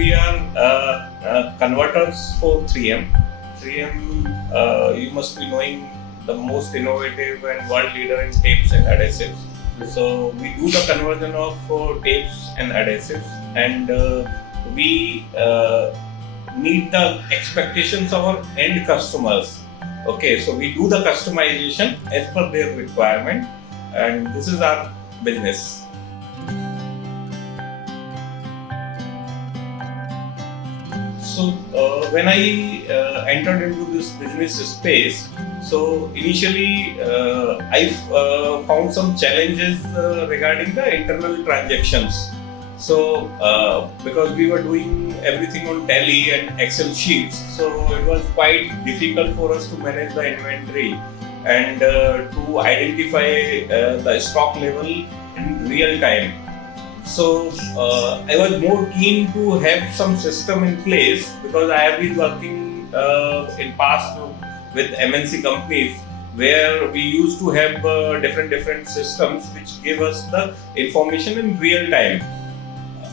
we are converters for 3M. 3M, you must be knowing, the most innovative and world leader in tapes and adhesives. So we do the conversion of tapes and adhesives, and we meet the expectations of our end customers. Okay, so we do the customization as per their requirement, and this is our business. So when I entered into this business space, so initially I found some challenges regarding the internal transactions. So because we were doing everything on Tally and Excel sheets, so it was quite difficult for us to manage the inventory and to identify the stock level in real time. So I was more keen to have some system in place, because I have been working in past with MNC companies where we used to have different systems which give us the information in real time.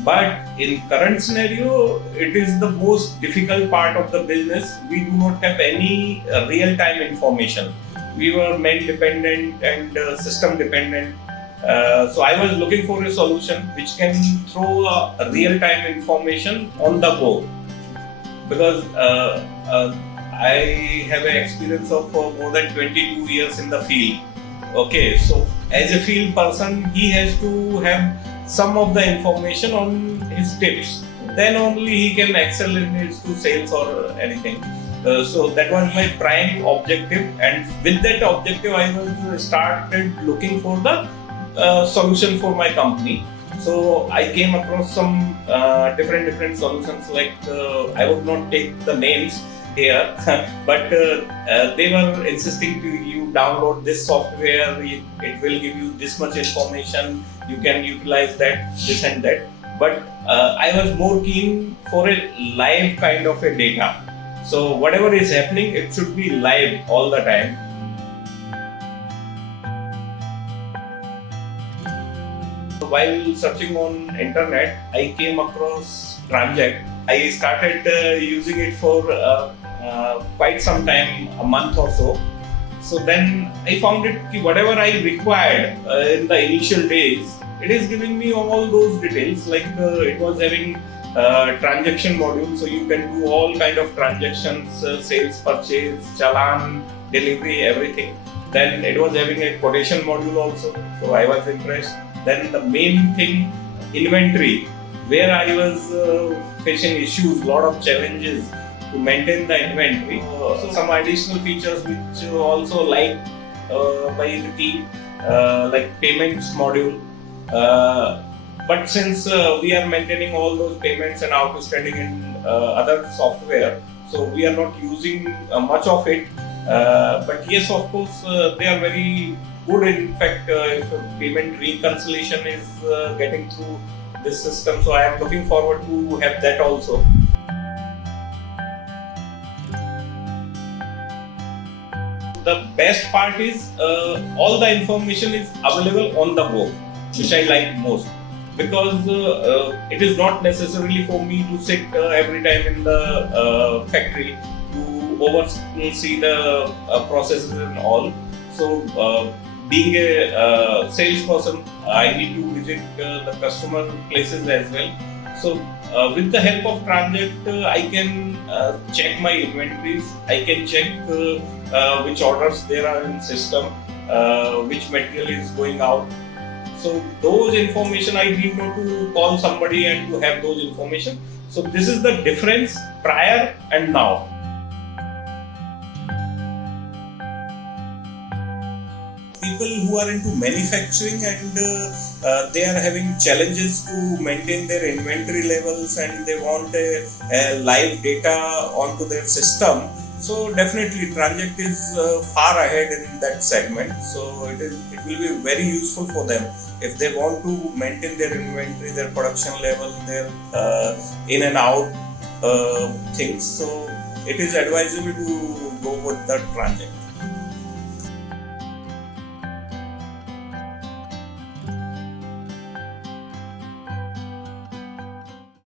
But in current scenario, it is the most difficult part of the business. We do not have any real-time information. We were mail dependent and system dependent. So I was looking for a solution which can throw a real-time information on the go, because I have an experience of more than 22 years in the field. Okay, so as a field person, he has to have some of the information on his tips. Then only he can excel in his to sales or anything. So that was my prime objective, and with that objective, I was started looking for the solution for my company. So I came across some different solutions. Like I would not take the names here, but they were insisting to you download this software. It will give you this much information. You can utilize that, this and that. But I was more keen for a live kind of a data. So whatever is happening, it should be live all the time. While searching on internet, I came across TranZact. I started using it for quite some time, a month or so. So then I found it, whatever I required in the initial days, it is giving me all those details. Like it was having transaction module, so you can do all kind of transactions, sales, purchase, challan, delivery, everything. Then it was having a quotation module also, so I was impressed. Then the main thing, inventory, where I was facing issues, lot of challenges to maintain the inventory. So some additional features which also liked by the team, like payments module. But since we are maintaining all those payments and outstanding in other software, so we are not using much of it. But yes, of course, they are very good. In fact, if payment reconciliation is getting through this system, so I am looking forward to have that also. The best part is all the information is available on the go, which I like most, because it is not necessarily for me to sit every time in the factory to oversee the processes and all. So being a salesperson, I need to visit the customer places as well. So with the help of TranZact, I can check my inventories. I can check which orders there are in system, which material is going out. So those information, I need not to call somebody and to have those information. So this is the difference prior and now. People who are into manufacturing and they are having challenges to maintain their inventory levels, and they want a live data onto their system. So definitely TranZact is far ahead in that segment. So it will be very useful for them if they want to maintain their inventory, their production level, their in and out things. So it is advisable to go with the TranZact.